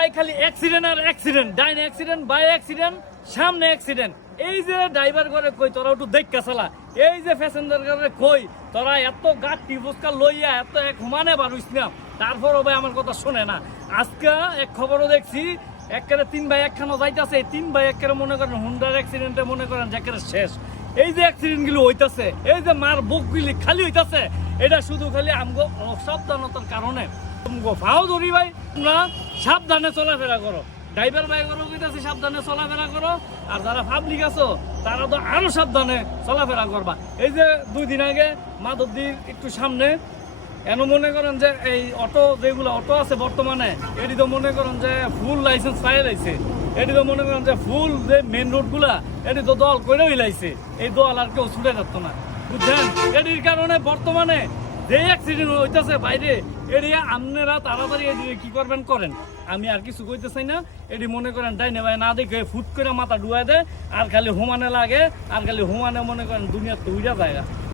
ভাই খালি অ্যাক্সিডেন্ট আর অ্যাক্সিডেন্ট, ডাইনে অ্যাক্সিডেন্ট, বাই অ্যাক্সিডেন্ট, সামনে অ্যাক্সিডেন্ট। এই যে ড্রাইভার করে কই তোরা একটু দেখা চালা, এই যে প্যাসেঞ্জার করে কই তোরা এত গাড়ি ফুচকা লইয়া এত এক হুমানে বারুইস না, তারপরও ভাই আমার কথা শোনে না। আজকে এক খবরও দেখছি একেবারে 3 ভাই একখানো যাইতেছে, 3 ভাই একেবারে মনে করেন হুন্ডার অ্যাক্সিডেন্টে মনে করেন যে একেবারে শেষ। এই যে অ্যাক্সিডেন্ট গুলো হইতাছে, এই যে মার বুকগুলি খালি হইতাছে, এটা শুধু খালি আমগো অসাবধানতার কারণে। ভাও ধরি ভাই, তোমরা সাবধানে চলাফেরা করো, ড্রাইভার ভাই করো কইতাছি সাবধানে চলাফেরা করো, আর যারা পাবলিক আছো তারা তো আরো সাবধানে চলাফেরা করবা। এই যে 2 দিন আগে মাধবদীর একটু সামনে এন মনে করেন যে এই অটো যেগুলো অটো আছে বর্তমানে, এটি তো মনে করেন যে ফুল লাইসেন্স পাইয়ে লাইছে, এটি তো মনে করেন যে ফুল যে মেন রোডগুলা এটি তো দল করেই লাইছে, এই দল আর কেউ ছুটে যাচ্ছে না, বুঝছেন? এটির কারণে বর্তমানে যে অ্যাক্সিডেন্ট হইতেছে বাইরে, এটি আপনারা তাড়াতাড়ি এটি কি করবেন করেন, আমি আর কিছু কইতে চাই না। এটি মনে করেন ডাইনে ভাই না দেখে ফুট করে মাথা ডুয়াই দেয়, আর খালি হুমানে লাগে, আর খালি হুমানে মনে করেন দুনিয়ার তো উইরা জায়গা।